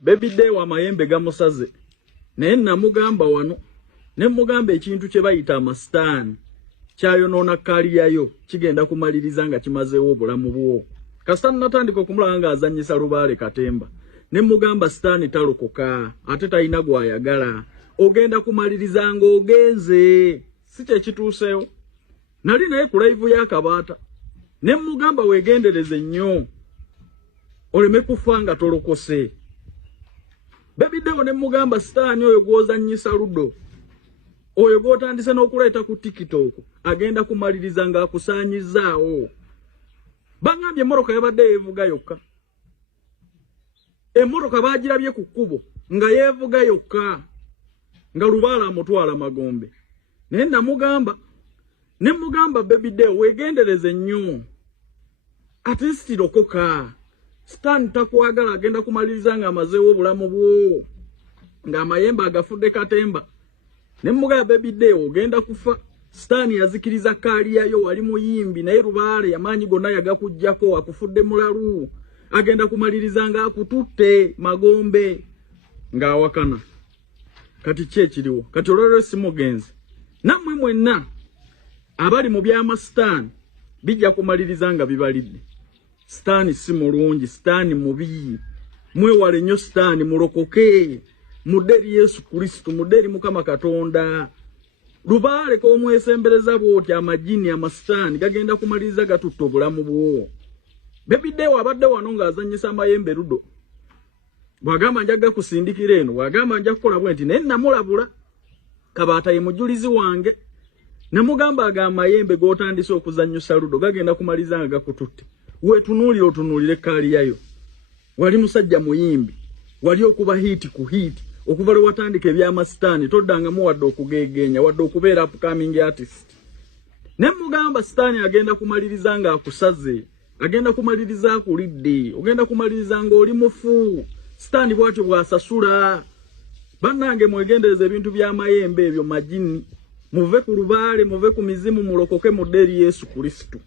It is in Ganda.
Baby day wa mayembe gamusaze. Naye namugamba wano. Ne mugamba ekintu kye bayita amasitaani. Kyayonona kaliyayo kigenda kumaliriza nga kimazeewo obulamu bwo. Kasita natandika okumulaba nga azannyisa Lubaale Katemba. Ne mugamba sitaani talokoka ate talina gwayagala. Ogenda kumaliriza nga ogenze. Si kye kituuseyo. Nali naye ku live ya Kabaata. Ne mugamba wegendereze nnyo. Oleme kufa nga tolokose. Baby day ne mugamba sitaani oyo gwozannyisa Ludo. Oyo gwotandise n'okuleeta ku TikTok agenda kumaliriza nga akusaanyizaawo. Bangambye emmoroka yabadde yeevuga yokka. Emmoroka baagirabye ku kkubo nga yeevuga yokka. Nga Lubaale amutwala Magombe. Naye ne mugamba baby day weegendereze nnyo. At least lokoka. Sitaani takwagala agenda kumaliriza nga amazeewo obulamu bwo. Nga amayembe agafudde Katemba. Ne mugaya baby day ogenda kufa. Sitaani yazikiriza kaliyayo wali muyimbi naye Lubaale amaanyi gonna yagakujjako akufudde mulalu. Agenda kumaliriza nga akututte Magombe nga awakana. Kati kyekiriwo. Kati olwaleero simugenze. Nammwe mwenna abali mu byama sitaani bijja kumaliriza nga bibalidde. Sitaani si mulungi, sitaani mubi. Mwewale nnyo sitaani mulokoke. Muderi Yesu Kristo, muderi Mukama Katonda. Lubaale ko mwesembereza bwoti amajini amasitaani gagenda kumaliriza gatutta obulamu bwo. Baby day wabadde wano nga azannyisa amayembe Ludo. Bwagamba njaga kusindikira eno, bwagamba nja kukola bwenti naye namulabula. Kabaata ye mujulizi wange. Namugamba amayembe g'otandise okuzannyusa Ludo gagenda kumaliza nga gakututte. Wetunuulire otunuulire kaliyayo. Wali musajja muyimbi. Wali okuba hiti ku hiti. Okuva lwe watandika ebyamasitaani toddangamu wadde okugeegenya wadde okubeera upcoming artist. Ne mugamba sitaani agenda kumaliriza nga akusaze. Agenda kumaliriza akulidde. Ogenda kumaliriza nga oli mufu. Sitaani bw'atyo bw'asasula. Bannange mwegendereza ebintu by'amayembe ebyo majini. Muve ku Lubaale, muve ku mizimu mulokoke muderi Yesu Kristo.